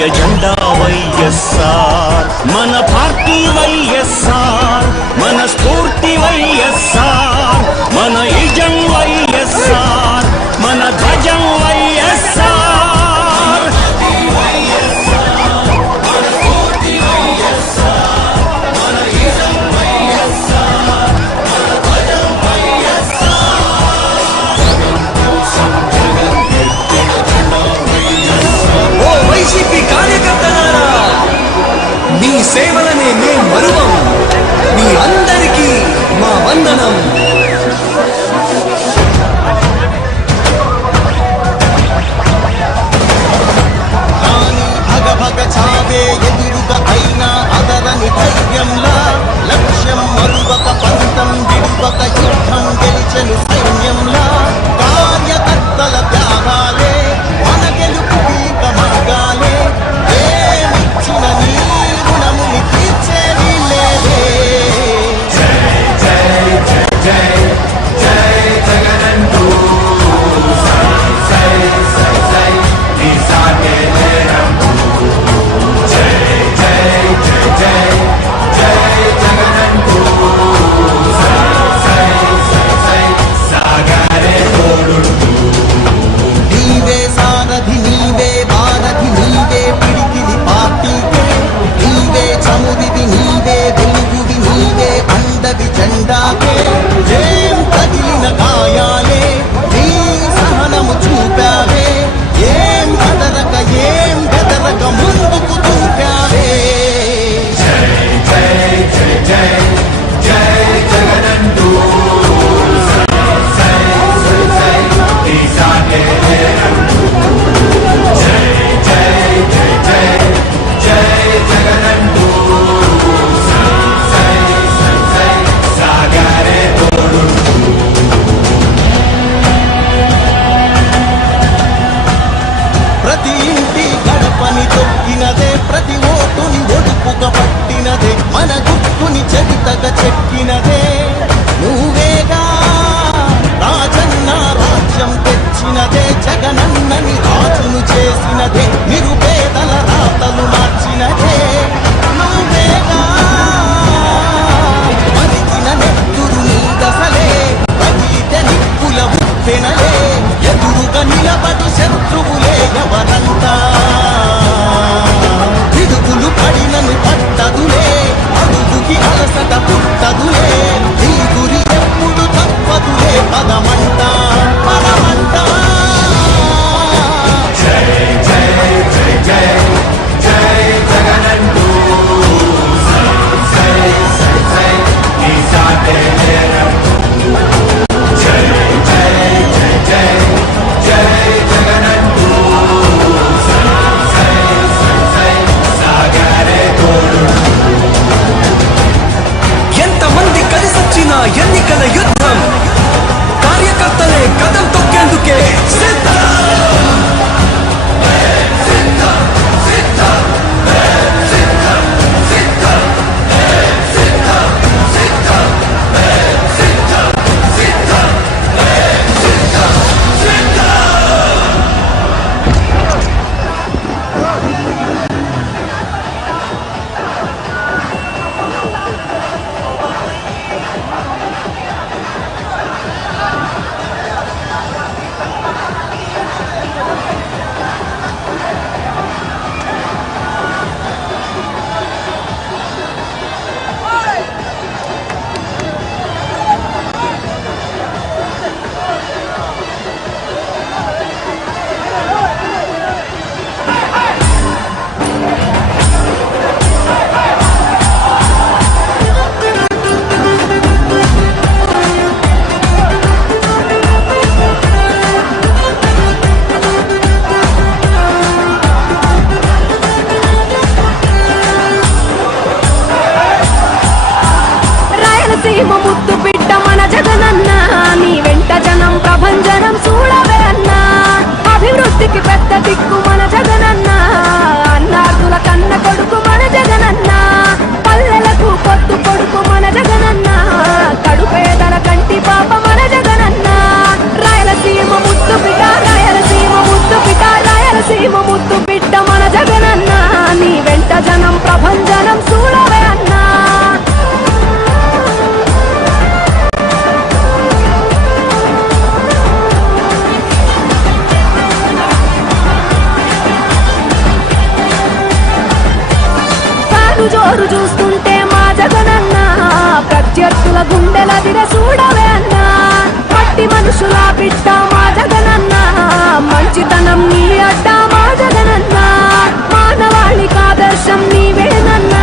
జాతీయ జెండా వైఎస్ఆర్, మన పార్టీ వైఎస్ఆర్, మన స్ఫూర్తి వైఎస్ఆర్, మన ఇజం వైఎస్ఆర్, మన ధ్వజం వైఎస్ఆర్. మీ సేవలనే మేం మరువం. మీ అందరికీ మా వందనం. భగ భగ చావే ఎదురుగా అయినా అదరని ధైర్యంలా, లక్ష్యం మరువక పంతం విడువక యుద్ధం గెలిచెను సైన్యంలా. కార్యకర్తల త్యాగాలే మన గెలుపు దీప మార్గాలే. ఏమిచ్చిన నీ రుణముని తీర్చేది లేదే. జై జై జై జై జై జగనంటూ సై సై సై సై నీ సాగే లేరంటూ. జై జై జై జై జై జగనంటూ సై సై సై సై సాగరే తోడుంటూ. నీవే సారథి నీవే వారధి నీవే పిడికిలి పార్టీకే. నీవే చమురివి నీవే వెలుగువి నీవే అండవి జెండాకే. ఏం తగిలిన గాయాలే నీ సహనము చూపావే. ఏం కదరక ఏం బెదరక ముందుకు దూకావే. జై జై జై జై జై జగనంటూ సై సై సై సై నీ సాగే లేరంటూ. జై జై జై జై జై జగనంటూ సై సై సై సై సాగరే తోడుంటూ. ప్రతి ఇంటి గడపని తొక్కినదే, ప్రతి ఓటుని ఒడుపుగా పట్టినదే, మన గుట్టుని చెవితగా చెక్కినదే నువ్వేగా. రాజన్న రాజ్యం తెచ్చినదే, జగనన్నని రాజును చేసినదే, నిరుపేదల రాతలు మార్చినదే నువ్వేగా. మరిచిన నెత్తురు నీ దశలే, రగిలితే నిప్పుల ఉప్పెనలే. ఎదురుగా నిలబడి శత్రువులే ఎవరంతా. పిడుగులు పడినను పట్టదులే, అడుగుకి అలసట పుట్టదులే. ఈ గురి ఎప్పుడు తప్పదులే, పదమంట పదమంట. జై జై జై జై జై జగనంటూ సై సై సై సై నీ సాటే లేరంటూ. జై జై జై జై జై జగనంటూ సై సై సై సై సాగరే తోడుంటూ. ఎంతమంది కలిసొచ్చిన ఎన్నికల యుద్ధం, కార్యకర్తలే కదం తొక్కేందుకే సిద్ధం. సీమ ముద్దు బిడ్డ మన జగనన్న, నీ వెంట జనం ప్రభంజనం చూడవే అన్నా. అభివృద్ధికి పెద్ద దిక్కు మన జగనన్న, అన్నార్థుల కన్న కొడుకు మన జగనన్న. పల్లెలకు పొద్దు కొడుకు మన జగనన్న, కడుపేదల కంటి పాప మన జగనన్న. రాయలసీమ ముద్దు బిడ్డ రాయలసీమ ముద్దు బిడ్డ రాయలసీమ ముద్దు బిడ్డ మన జగనన్న. జోరు చూస్తుంటే మా జగనన్న ప్రత్యర్థుల గుండెల దిర చూడవే అన్నా మట్టి మనుషుల బిడ్డ మా జగనన్న మంచితనం నీ అడ్డ మా జగనన్న మానవాళికి ఆదర్శం నీవేనన్నా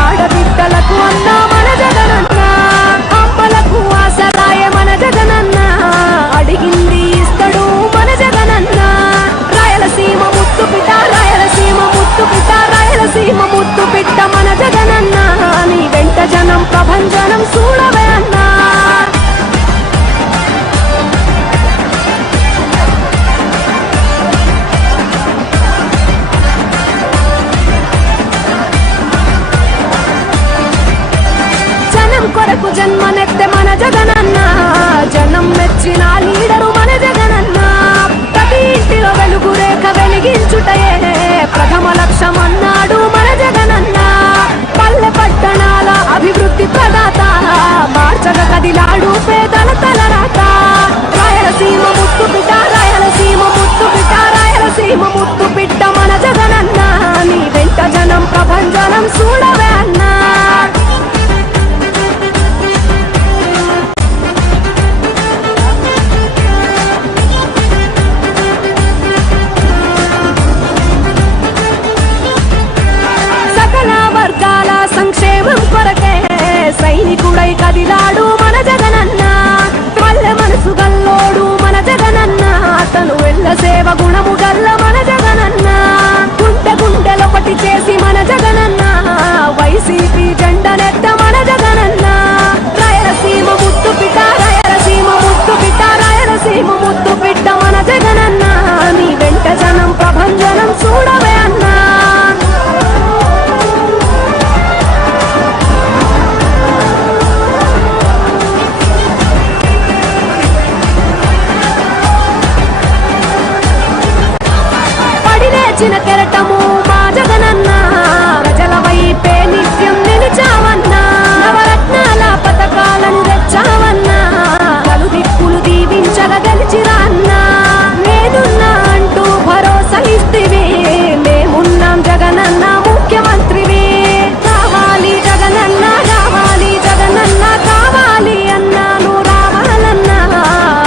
ఆడబిడ్డలకు అన్నా మన జగనన్న అమ్మలకు ఆసరాయ మన జగనన్న అడిగింది ఇస్తడు మన జగనన్న రాయలసీమ ముత్తు పిట రాయలసీమ ముత్తు పిట రాయలసీమ ముత్తు పిట్ట మన జగనన్న నీ వెంట జనం ప్రభంజనం చూడవే అన్నా జనం కొరకు జన్మనెత్తే మన జగనన్న జనం మెచ్చిన లీడరు మన జగనన్న ప్రతి ఇంటిలో వెలుగు రేఖ వెలిగించుటయే ప్రథమ లక్ష్యం అన్నాడు మన జగనన్న పల్లె పట్టణాల అభివృద్ధి ప్రదాత మార్చగ కదిలాడు పేదల తలరాత రాయలసీమ ముత్తు పిట రాయలసీమ ముత్తు పిట రాయలసీమ ముత్తు పిట్ట మన జగనన్న నీ వెంట జనం ప్రభంజనం చూడవే అన్నా సకల వర్గాల సంక్షేమం కొరకే సైనికుడై కదిలాడు మన జగనన్న పల్లె మనసు గల్లోడు మన జగనన్న అతను వెళ్ళ సేవ గుణము గల్ల మన జగనన్న గుండె గుండెలొకటి చేసి మన జగనన్న వైసీపీ జెండనెత్త మన జగనన్న రాయలసీమ ముత్తు పిట రాయలసీమ ముత్తు పిట రాయలసీమ ముత్తు పిట్ట మన జగనన్న నీ వెంట జనం ప్రభంజనం చూడవే అన్నా పడిలేచిన కెరటము మా జగనన్న ప్రజల వైపే నిత్యం నిలిచావన్నా నవరత్నాల పథకాలను తెచ్చావన్నా పలు దిక్కులు దీవించగ గెలిచిరా అన్నా నేనున్నా అంటూ భరోసా ఇస్తివి మేమున్నాం జగనన్న ముఖ్యమంత్రివి కావాలి జగనన్న కావాలి జగనన్న కావాలి అన్నా నువ్వు రావాలన్నా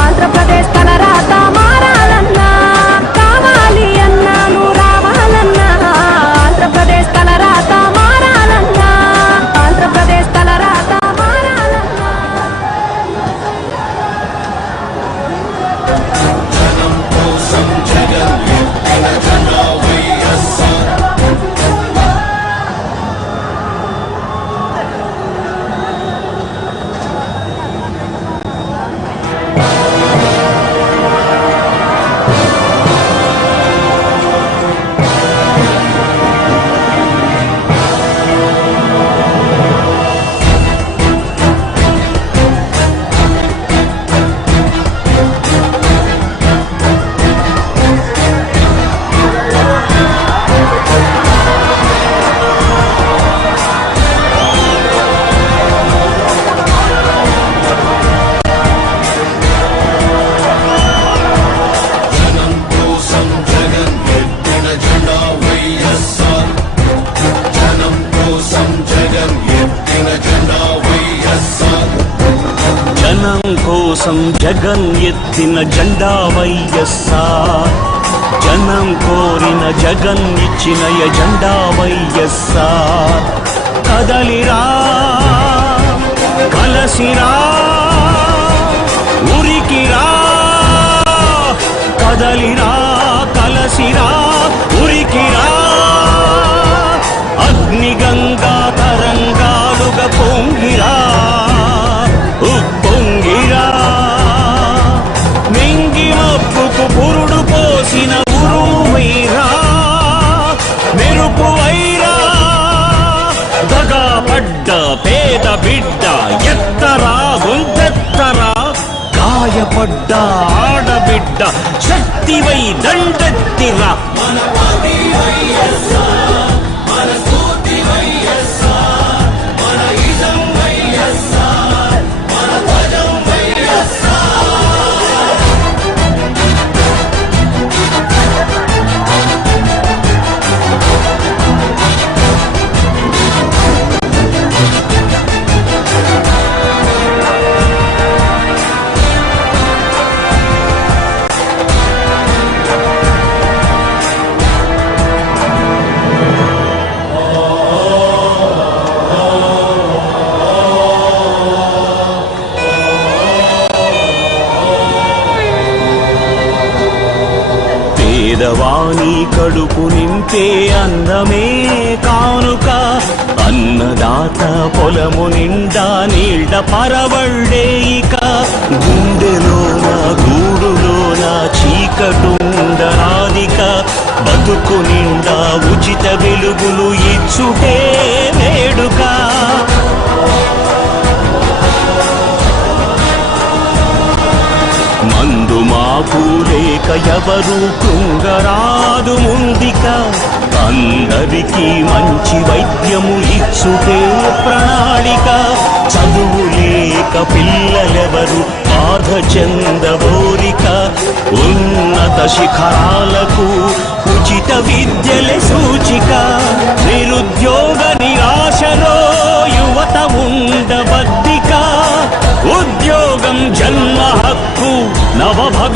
ఆంధ్రప్రదేశ్ తలరాత మారాలన్నా కావాలి అన్నా నువ్వు రావాలన్నా ఆంధ్రప్రదేశ్ తలరాత మారాలన్నా ఆంధ్రప్రదేశ్ తలరాత మారాలన్నా జనం కోసం జగన్ ఎత్తిన జెండా వైఎస్ఆర్ జనం కోసం జగన్ ఎత్తిన జెండా వైఎస్ఆర్ జనం కోసం జగన్ ఎత్తిన జెండా వైఎస్ఆర్ జనం కోసం జగన్ ఎత్తిన జెండా వైఎస్ఆర్ జనం కోరిన జగన్ ఇచ్చిన ఎజెండా వైఎస్ఆర్ కదలిరా కలసిరా ఉరికిరా కదలిరా కలసిరా ఉరికిరా అగ్నిగంగా తరంగాలుగా పొంగిరా ఉప్పొంగిరా మింగి మబ్బుకు పురుడు పోసిన ఉరువైరా మెరుపు వైరా దగా పడ్డ పేద బిడ్డ ఎత్తరా గుంతెత్తరా గాయపడ్డ ఆడబిడ్డ శక్తివై దండెత్తిరా పేదవాని కడుపు నింపే అన్నమే కానుక అన్నదాత పొలము నిండా నీళ్ళ పరవళ్ళే ఇక గుండెలోన గూడులోన చీకటుండరాదిక బతుకు నిండా ఉచిత వెలుగులు ఇచ్చుటే వేడుక మందు మాకు లేక ఎవరు కృంగరాదు ముందిక అందరికీ మంచి వైద్యము ఇచ్చుటే ప్రణాళిక చదువు లేక పిల్లలెవరు బాధ చెందబోరిక ఉన్నత శిఖరాలకు ఉచిత విద్యలే సూచిక నిరుద్యోగ నిరాశలో యువత ఉండబద్దిక ఉద్యోగం జన్మ హక్కు నవభవి